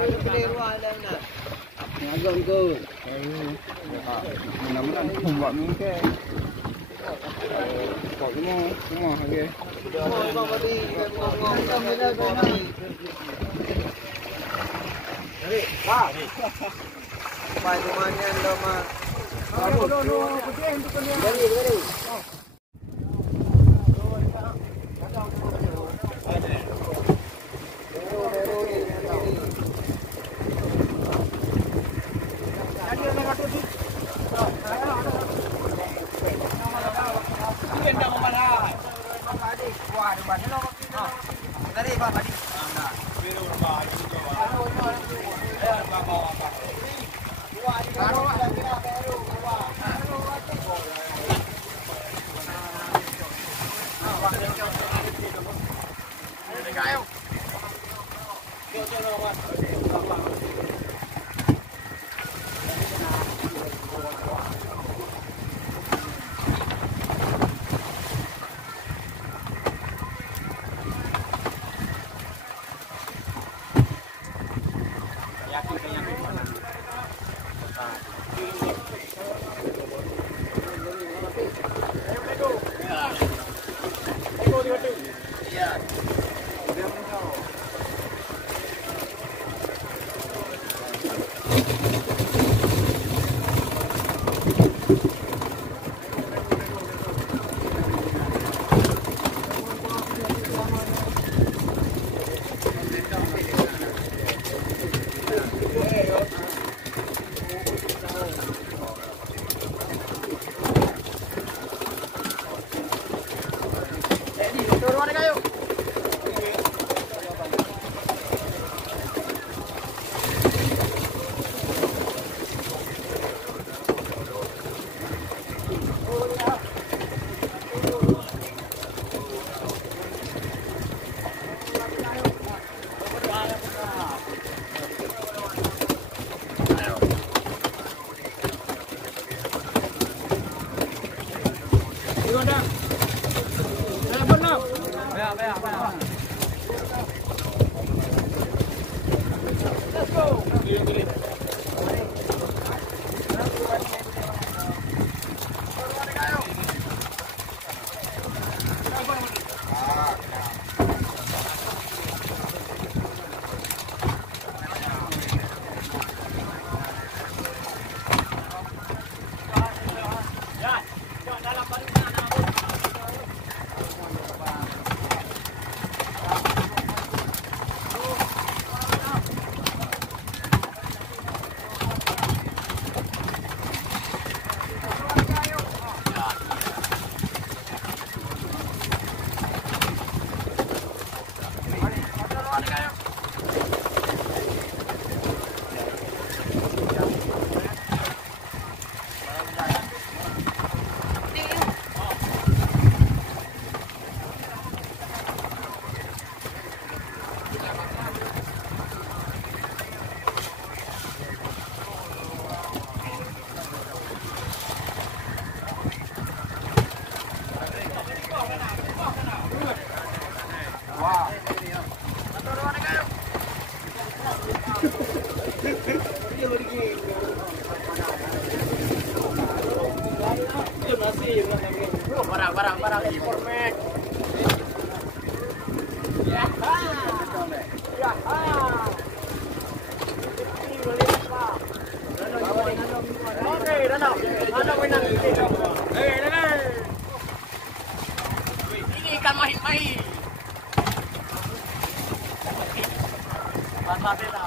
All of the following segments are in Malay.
Agak ke. Mudah-mudahan buat mungkin. Kok semua lagi. Pak. Pak rumahnya anda mah. Dari. Barang-barang impor mek. Ya. Ya. Oke, Danau. Ada winang ini. Ini ikan main-main. Pantatela.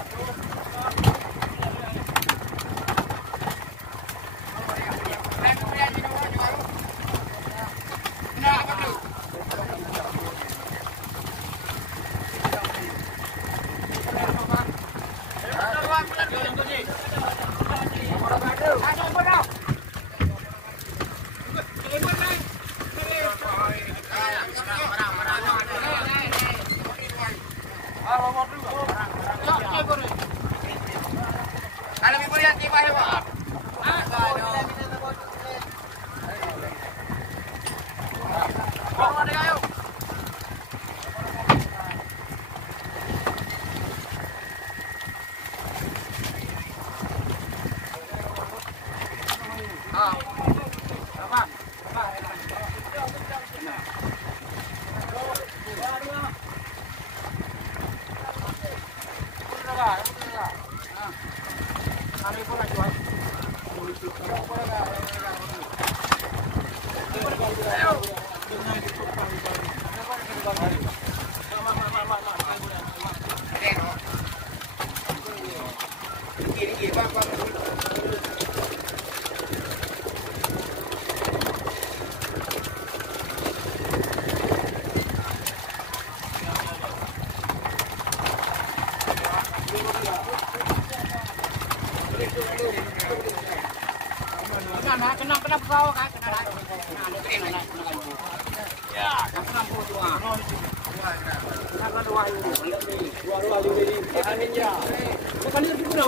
Kena pesawat kan? Kena ya, kena dua. Kena dua ini. Dua ini. Akhirnya. Bukan itu dulu.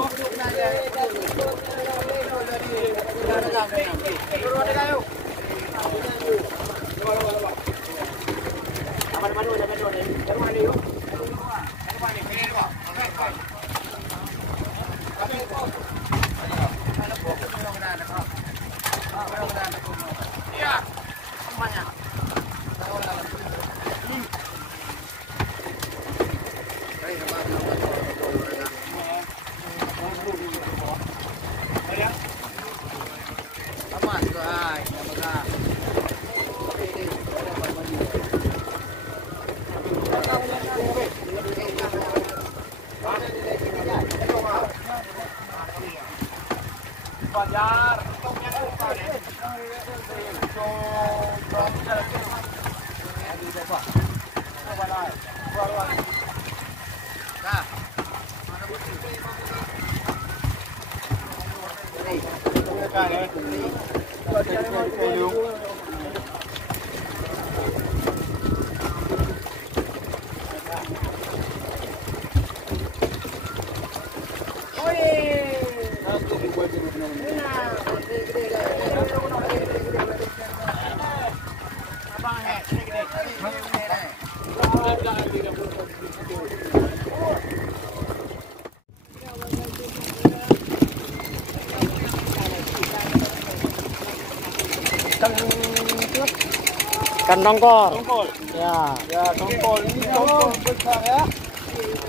Ikan dongkol. Dongkol. Ya. Ya, dongkol. Ini dongkol besar ya.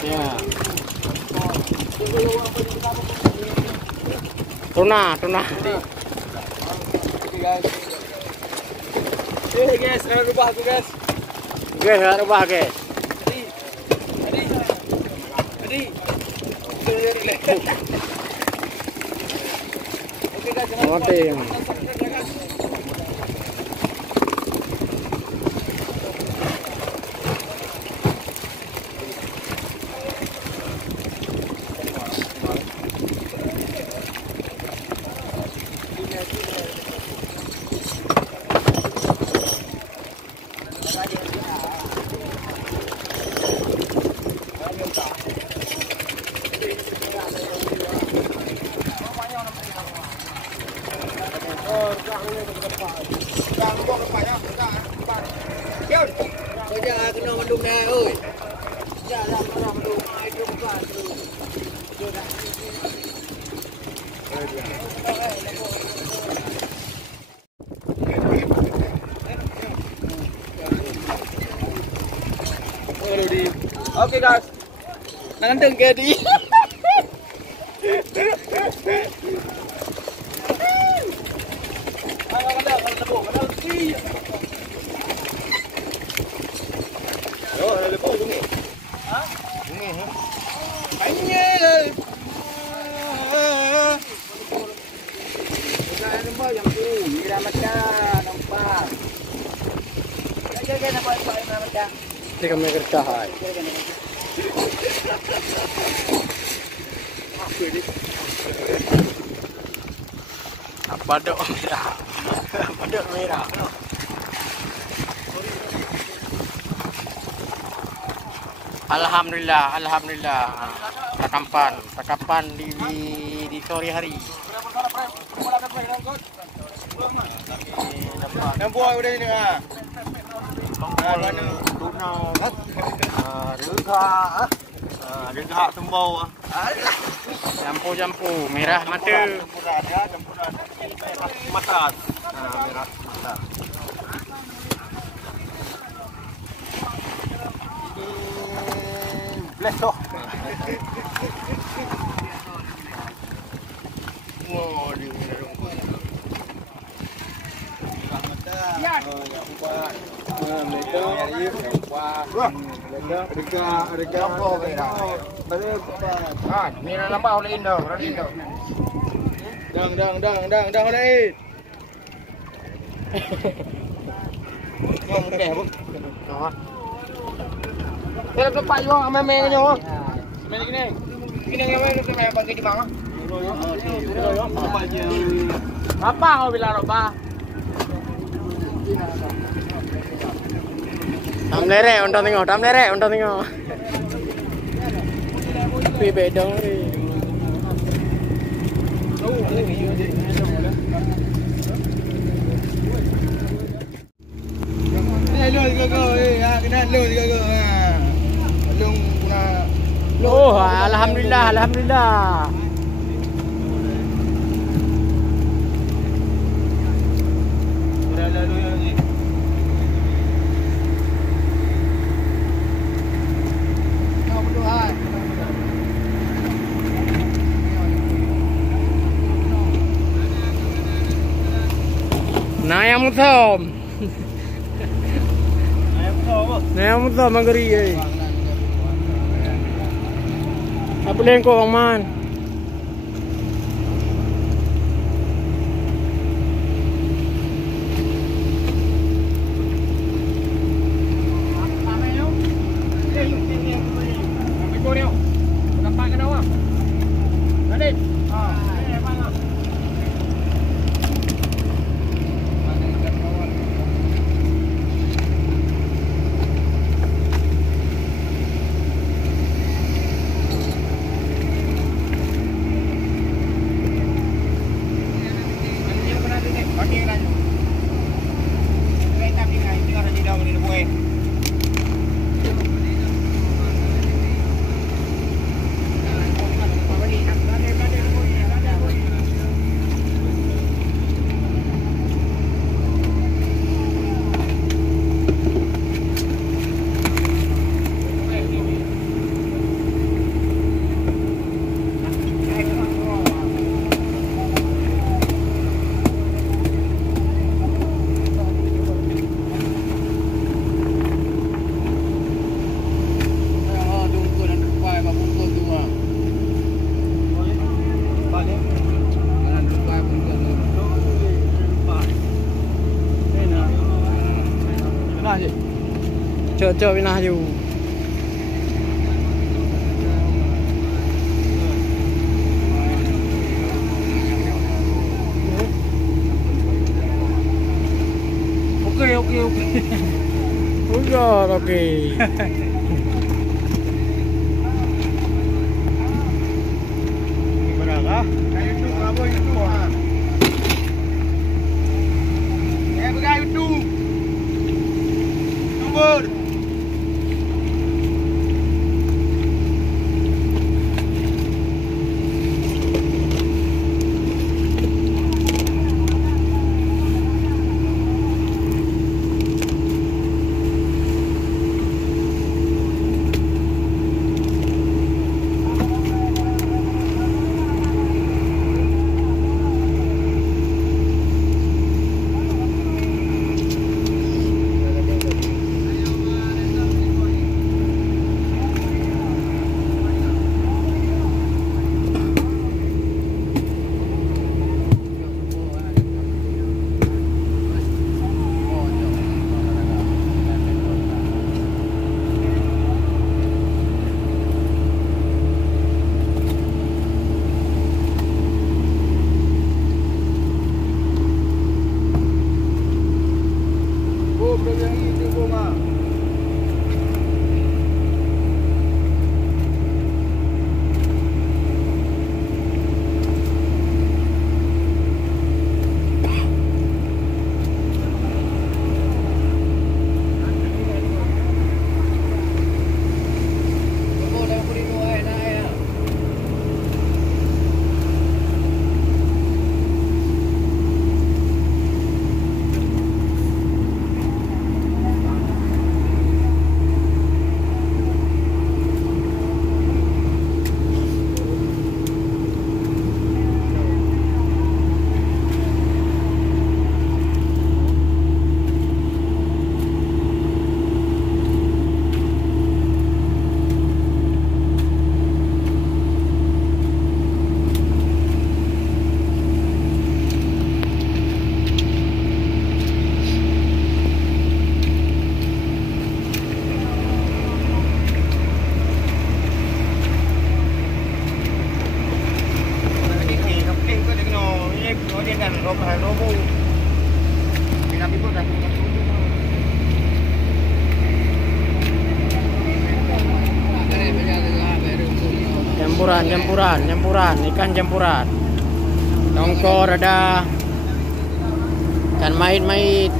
Ya. Tuna. Guys, jangan rubah aku guys. Jangan rubah guys. Hadi. Oke guys, jangan. Oke guys, nanti jadi. Oh, ada lepas bunyi. Hah? Bunyi, ha? Banyak. Bukan nampak yang tu, ni dah macam nampak. Jangan nampak macam. Ini kami kerja hai. Badok merah. Badok merah. Alhamdulillah. Tangkapan di sore hari. Yang buah udah ini ah. Mana tuna kan? Rengga sembau. Jampu merah mata. Campur ada mata. Merah mata. Bless toh. Ni nak lambau lain dah, berani dah. Dang lain. Ngom deh, Bu. Kita tempat juga amai ni, oh. Main gini. Gini yang main tu main bangkit di mana? Apa kau bilang apa? Tam lere, unta tengok. Pi bedong ni. Oh, alhamdulillah. Naya mutom. Naya mutom magari eh. Apa lengko bang man? Cok pinah ju. Okey. Udah, okey. Berapa? Kayu tu, apa itu? Berkayu tu. Nombor. kan robo. Bila pipo dah. Campuran, ikan campuran. Tongkor ada, ikan mait.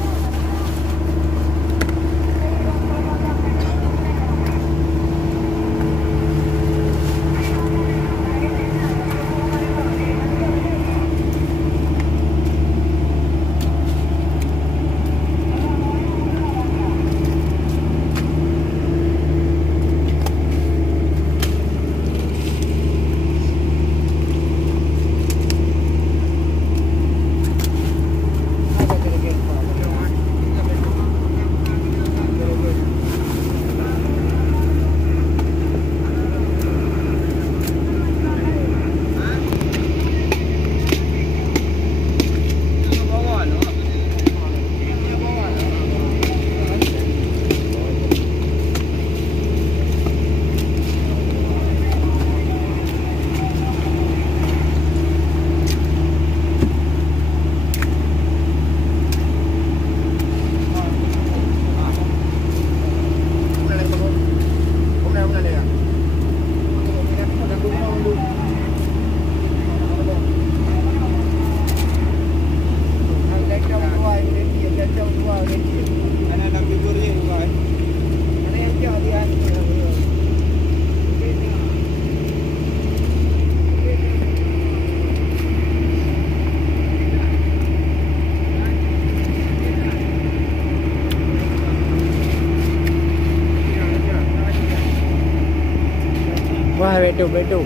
Wah, betul.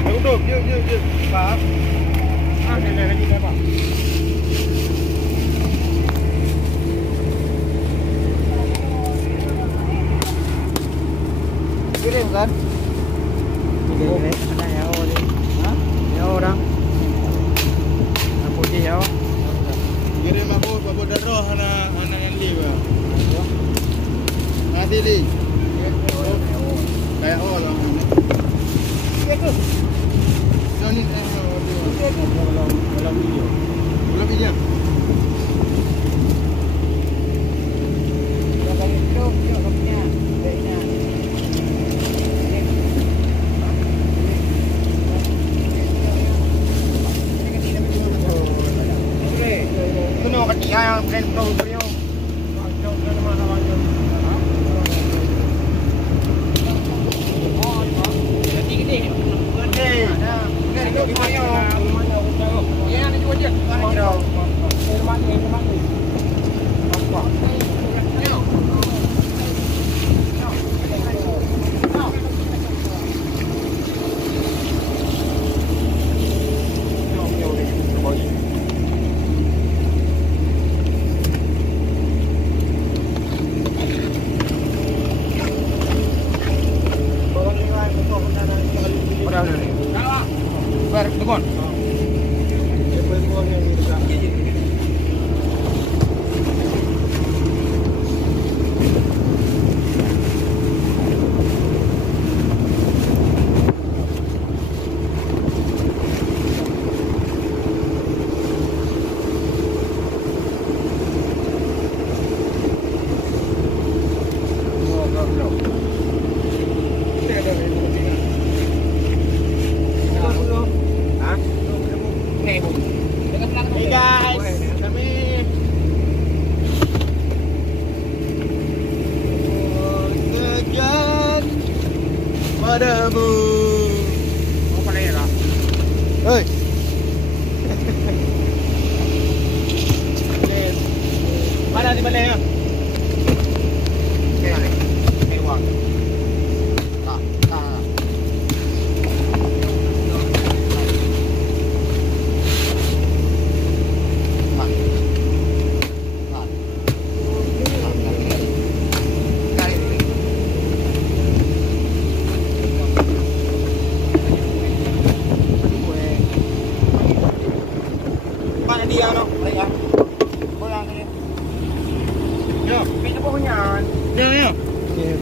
Duduk, yuk. Pak. Lagi Pak. Kirim kan? Ada ya ni. Hah? Ya orang. Putih ya. Kirim babu darah anak yang li ba. Nanti li. Kayak orang. Iya tu. Johnny dalam video. Belum video. Jangan itu, yuk kopnya. Baiknya. Itu no kecil yang brand pro beliau. Tukon. Hey guys, kami segan padamu. Mau balik lah. Hei. Mana di balik ya?